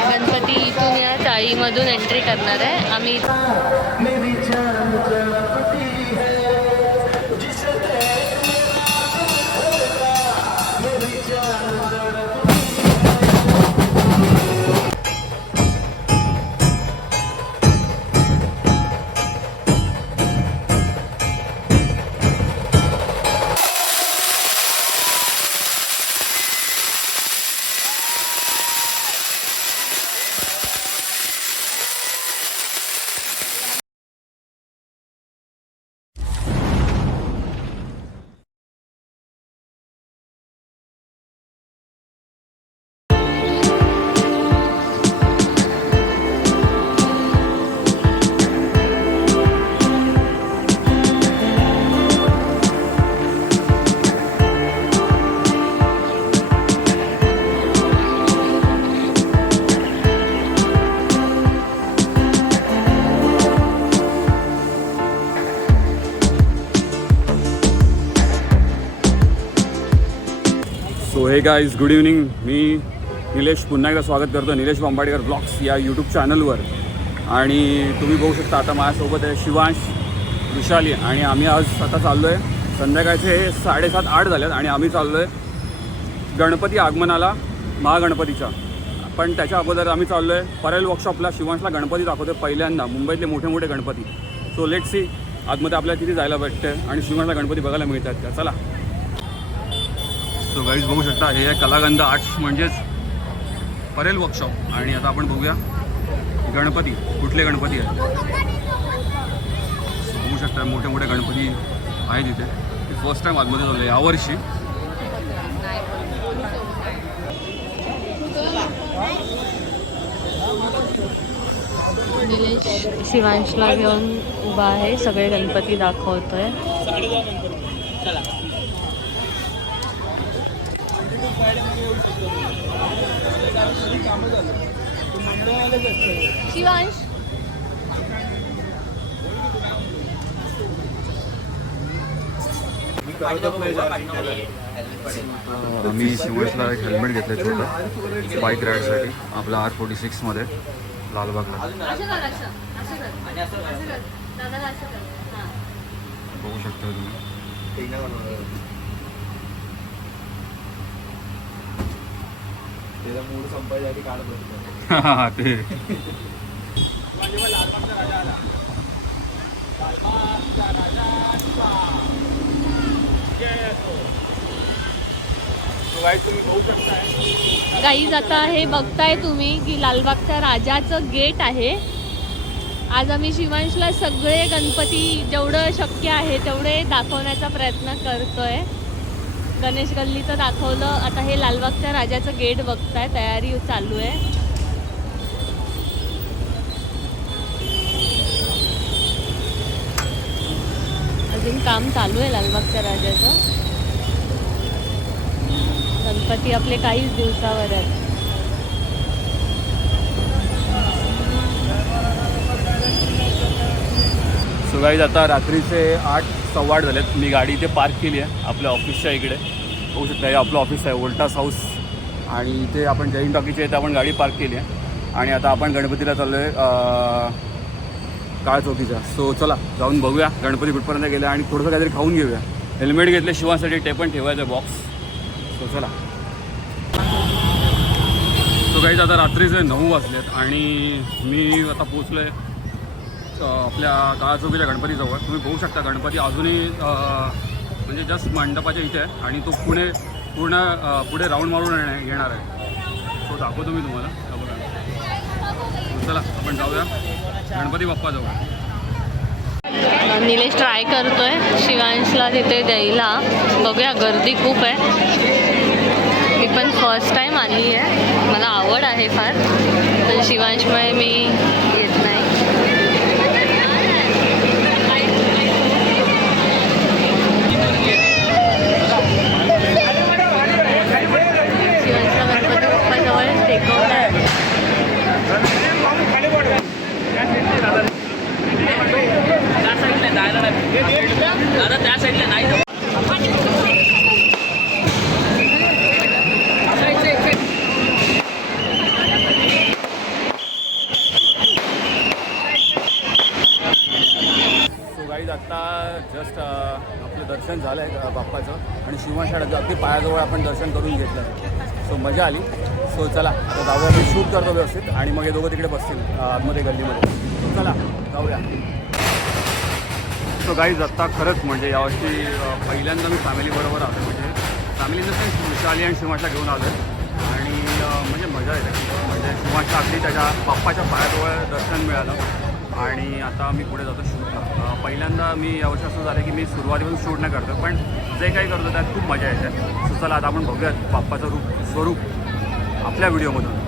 गणपती इथून या चाळीमधून एंट्री करणार आहे आम्ही. सो हे गाईज गुड इव्हनिंग. मी निलेश पुन्हा एकदा स्वागत करतो निलेश बांबाडेकर ब्लॉग्स या यूट्यूब चॅनलवर. आणि तुम्ही बघू शकता आता माझ्यासोबत आहे शिवांश, विशाली आणि आम्ही आज आता चाललो आहे. संध्याकाळचे 7:30-8 झाल्यात आणि आम्ही चाललो आहे गणपती आगमनाला महागणपतीच्या. पण त्याच्या अगोदर आम्ही चाललो आहे परेल वर्कशॉपला. शिवांशला गणपती दाखवतो पहिल्यांदा, मुंबईतले मोठे मोठे गणपती. सो लेट्स सी आतमध्ये आपल्याला किती जायला भेटते आणि शिवांशला गणपती बघायला मिळतात का. चला. सो गाईज बघू शकता हे आहे कलागंध आर्ट्स म्हणजेच परेल वर्कशॉप. आणि आता आपण बघूया गणपती कुठले गणपती आहेत. बघू शकता मोठे मोठे गणपती आहेत इथे. फर्स्ट टाईम आतमध्ये झालं यावर्षी. निलेश शिवांशला घेऊन उभा आहे, सगळे गणपती दाखवतोय. शिवांश आम्ही शिवांशला एक हेल्मेट घेतलं छोटं बाईक राईडसाठी आपला R46 मध्ये लालबागला. बघू शकता तुम्ही. मूड संपायसाठी काढत ते गाईज आता हे बघताय तुम्ही की लालबागच्या राजाचं गेट आहे. आज आम्ही शिवांशला सगळे गणपती जेवढं शक्य आहे तेवढे दाखवण्याचा प्रयत्न करतोय. गणेश गल्लीचं दाखवलं, आता हे लालबागच्या राजाचं गेट बघताय, तयारी चालू आहे. अजून काम चालू आहे लालबागच्या राजाचं. गणपती आपले काहीच दिवसावर आहेत. सो गाईज आता रात्रीचे 8:15 झालेत. मी गाडी इथे पार्क केली आहे आपल्या ऑफिसच्या इकडे. होऊ शकता हे आपलं ऑफिस आहे वोल्टास हाऊस. आणि इथे आपण जैन टॉकीच्या इथे आपण गाडी पार्क केली आहे. आणि आता आपण गणपतीला चाललो आहे काळ चौकीच्या. सो चला जाऊन बघूया गणपती कुठपर्यंत गेले आणि थोडंसं काहीतरी खाऊन घेऊया. हेल्मेट घेतले शिवांसाठी, ते पण ठेवायचं बॉक्स. सो चला. सो गाईज आता रात्रीचे 9 वाजलेत आणि मी आता पोचलो आहे आपल्या काळा चौकीच्या गणपतीजवळ. तुम्ही बघू शकता गणपती अजूनही म्हणजे जस्ट मंडपाच्या इथे आहे आणि तो पूर्ण पुढे राऊंड मारून येणार आहे. तो दाखवतो मी तुम्हाला. चला आपण जाऊया गणपती बाप्पाजवळ. निलेश ट्राय करतोय शिवांशला तिथे द्यायला. बघूया, गर्दी खूप आहे. मी पण फर्स्ट टाईम आली आहे, मला आवड आहे फार, पण शिवांशमुळे मी येत नाही. शिवांशला गणपती बाप्पाजवळ टेकवलं आहे. दादा त्या साईडला नाही. आत्ता जस्ट आपलं दर्शन झालं आहे बाप्पाचं आणि शिवाशाळाचं अगदी पायाजवळ आपण दर्शन करून घेतलं. सो मजा आली. सो चला आता जाऊया, मी शूट करतो व्यवस्थित आणि मग हे दोघं तिकडे बसतील आतमध्ये गल्लीमध्ये. सो चला जाऊया. सो गाईज आत्ता खरंच म्हणजे यावर्षी पहिल्यांदा मी फॅमिलीबरोबर आलो, म्हणजे फॅमिली जसं विशाली आणि शिवांशला घेऊन आलो आहे आणि म्हणजे मजा येते. म्हणजे शिवांशला अगदी त्याच्या बाप्पाच्या पायाजवळ दर्शन मिळालं आणि आता मी पुढे जातो शूटला. पहिल्यांदा मी यावर्षी असं झालं की मी सुरुवातीपासून शूट नाही करतो, पण जे काही करतो त्यात खूप मजा येते. सो चला आता आपण बघूयात बाप्पाचं स्वरूप आपल्या व्हिडिओमधून.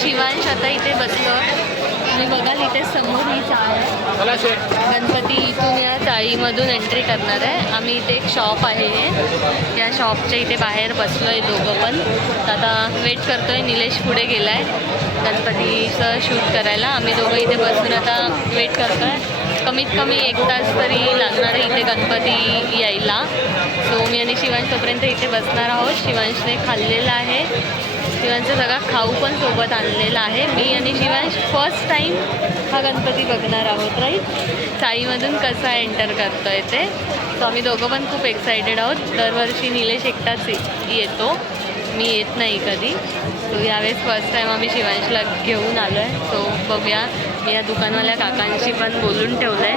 शिवांश आता इथे बसलो. आणि बघाल इथे समोर ही चाळ आहे. गणपती इथून या चाळीमधून एंट्री करणार आहे. आम्ही इथे एक शॉप आहे हे. या शॉपच्या इथे बाहेर बसलो आहे दोघं पण. तर आता वेट करतो आहे. निलेश पुढे गेला आहे गणपतीचं शूट करायला. आम्ही दोघं इथे बसून आता वेट करतो आहे. कमीत कमी 1 तास तरी लागणार आहे इथे गणपती यायला. सो मी आणि शिवांश तोपर्यंत इथे बसणार आहोत. शिवांशने खाल्लेलं आहे. शिवांशचा सगळा खाऊ पण सोबत आणलेला आहे. मी आणि शिवांश फर्स्ट टाईम हा गणपती बघणार आहोत राईट. चाळीमधून कसा एंटर करतो आहे ते. सो आम्ही दोघं पण खूप एक्सायटेड आहोत. दरवर्षी निलेश एकटाच येतो, मी येत नाही कधी. सो यावेळेस फर्स्ट टाईम आम्ही शिवांशला घेऊन आलो आहे. सो बघूया. मी या दुकानवाल्या काकांशी पण बोलून ठेवलं आहे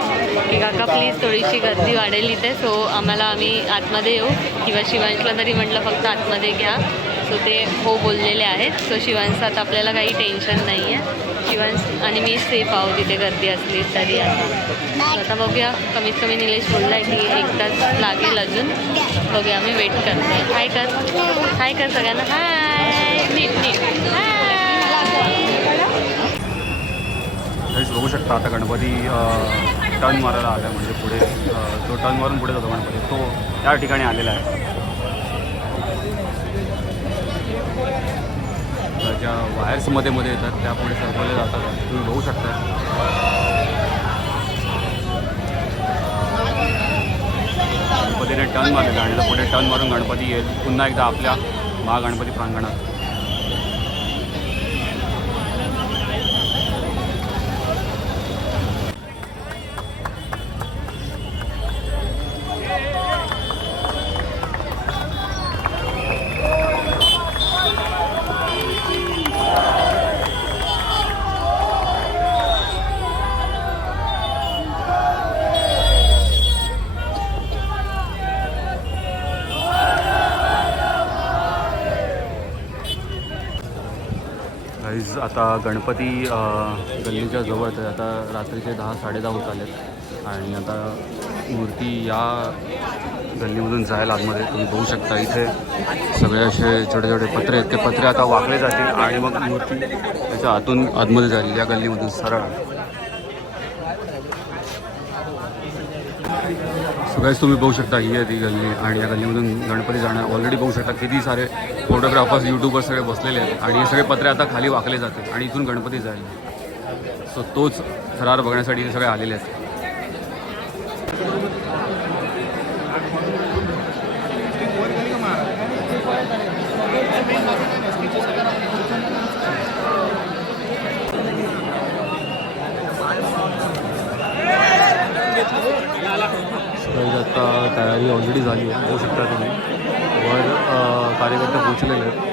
की काका प्लीज थोडीशी गर्दी वाढेल इथे. सो आम्ही आतमध्ये येऊ किंवा शिवांशला तरी म्हटलं फक्त आतमध्ये घ्या. सो ते हो बोललेले आहेत. सो शिवांशचं आता आपल्याला काही टेन्शन नाही आहे. शिवांश आणि मी सेफ आहोत तिथे गर्दी असली तरी. आता बघूया. कमीत कमी निलेश बोलला आहे की 1 तास लागेल अजून. बघूया. आम्ही वेट करतो आहे. हाय कर, हाय कर सगळ्यांना. हाय नीट नीट हाय. बघू शकता आता गणपती टर्न मारायला आला आहे. म्हणजे पुढे जो टर्न मारून पुढे जातो गणपती तो त्या ठिकाणी आलेला आहे. ज्या वायर्समध्ये येतात त्या पुढे सरकवले जातात. तुम्ही बघू शकता. गणपतीने टर्न मारलेला आणि पुढे टर्न मारून गणपती येईल पुन्हा एकदा आपल्या महागणपती प्रांगणात. आता गणपती गल्लीच्या जवळच आहे. आता रात्रीचे 10-10:30 होत आलेत आणि आता मूर्ती या गल्लीमधून जायला आतमध्ये. तुम्ही बघू शकता इथे सगळे असे छोटे छोटे पत्रे आहेत. ते पत्रे आता वाकले जातील आणि मग मूर्ती त्याच्या आतमध्ये जाईल या गल्लीमधून सरळ. सगळ्याच तुम्ही बघू शकता ही आहे ती गल्ली आणि या गल्लीमधून गणपती जाणार. ऑलरेडी बघू शकता किती सारे फोटोग्राफर्स यूट्यूबर्स सगळे बसलेले आहेत आणि हे सगळे पत्रे आता खाली वाकले जातील आणि इथून गणपती जाईल. सो तोच थरार बघण्यासाठी हे सगळे आलेले आहेत. आता तयारी ऑलरेडी झाली आहे. बघू शकता तुम्ही वर कार्यकर्ते पोचलेले आहेत.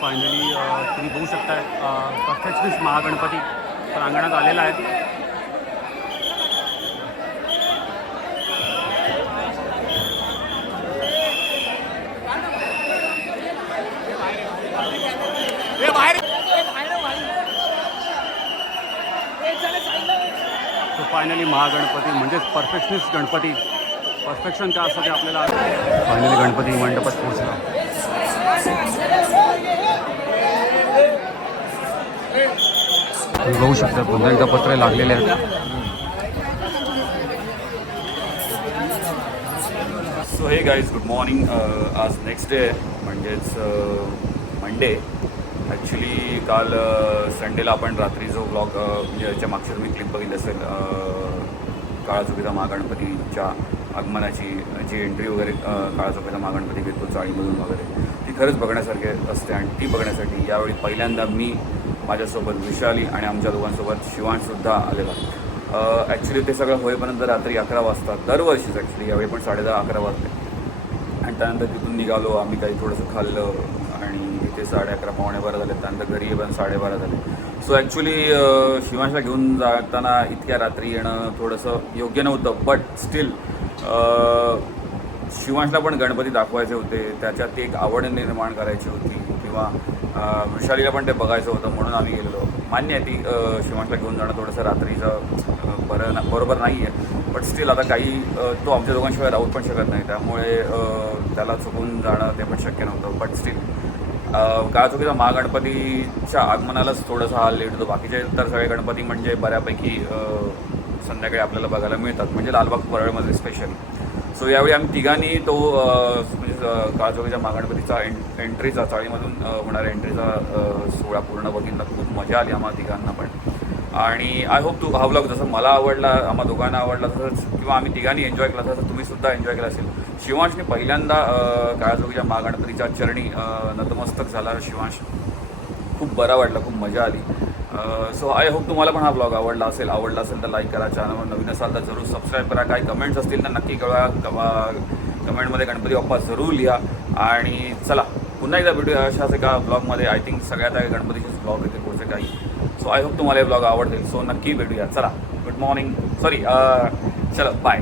फायनली तुम्ही बघू शकताय परफेक्शनिस्ट महागणपती प्रांगणात आलेला आहे. फायनली महागणपती म्हणजेच परफेक्शनिस्ट गणपती. परफेक्शन काय असतं ते आपल्याला फायनली गणपती मंडपात पोहोचला. तुम्ही बघू शकता पुन्हा एकदा पत्रे लागलेले आहेत. सो हे गाईज गुड मॉर्निंग. आज नेक्स्ट डे म्हणजेच मंडे. ॲक्च्युली काल संडेला आपण रात्री जो ब्लॉग म्हणजे याच्या मागच्या तुम्ही क्लिप बघितली असेल काळाचुकीचा महागणपतीच्या आगमनाची जी एंट्री वगैरे काळाचुकीचा महागणपती घेतो चाळीमधून वगैरे ती खरंच बघण्यासारखी असते आणि ती बघण्यासाठी यावेळी पहिल्यांदा मी माझ्यासोबत विशाली आणि आमच्या दोघांसोबत शिवांशसुद्धा आलेला. ॲक्च्युली ते सगळं होईपर्यंत रात्री 11 वाजतात. दरवर्षीच ॲक्च्युली यावेळी पण 10:30-11 वाजले आणि त्यानंतर तिथून निघालो आम्ही. काही थोडंसं खाल्लं आणि तिथे 11:30-11:15 झाले. त्यानंतर घरी येईपर्यंत 12:30 झाले. सो ॲक्च्युली शिवांशला घेऊन जाताना इतक्या रात्री येणं थोडंसं योग्य नव्हतं. बट स्टील शिवांशला पण गणपती दाखवायचे होते, त्याच्यात एक आवड निर्माण करायची होती किंवा वृषालीला पण ते बघायचं होतं म्हणून आम्ही गेलेलो. मान्य आहे ती शिवांशला घेऊन जाणं थोडंसं रात्रीचं बरोबर नाही आहे. बट स्टील आता काही तो आमच्या दोघांशिवाय राहू पण शकत नाही, त्यामुळे त्याला चुकून जाणं ते पण शक्य नव्हतं. बट स्टील काळचुकीचा महागणपतीच्या आगमनालाच थोडंसं हा लेट होतो. बाकीचे तर सगळे गणपती म्हणजे बऱ्यापैकी संध्याकाळी आपल्याला बघायला मिळतात, म्हणजे लालबाग परळमध्ये स्पेशली. सो यावेळी आम्ही तिघांनी तो म्हणजे काळचुकीच्या महागणपतीचा एंट्रीचा चाळीमधून होणाऱ्या एंट्रीचा सोहळा पूर्ण बघितला. खूप मजा आली आम्हाला तिघांना पण. आणि आय होप हा व्लॉग जसं मला आवडला, आम्हा दोघांना आवडला तसंच, किंवा आम्ही तिघांनी एन्जॉय केला तसं तुम्हीसुद्धा एन्जॉय केला असेल. शिवांशने पहिल्यांदा काळचुकीच्या महागणपतीच्या चरणी नतमस्तक झाला. शिवांश खूप बरा वाटला, खूप मजा आली. सो आय होप तुम्हाला पण हा ब्लॉग आवडला असेल तर लाईक करा. चॅनलवर नवीन असाल तर जरूर सबस्क्राईब करा. काही कमेंट्स असतील तर नक्की कळवा. कमेंटमध्ये गणपती बाप्पा जरूर लिहा. आणि चला पुन्हा एकदा भेटूया अशाच एका ब्लॉगमध्ये. आय थिंक सगळ्यात गणपतीचेच ब्लॉग येते पुढचे काही. सो आय होप तुम्हाला हे ब्लॉग आवडतील. सो नक्की भेटूया. चला गुड मॉर्निंग, चलो बाय.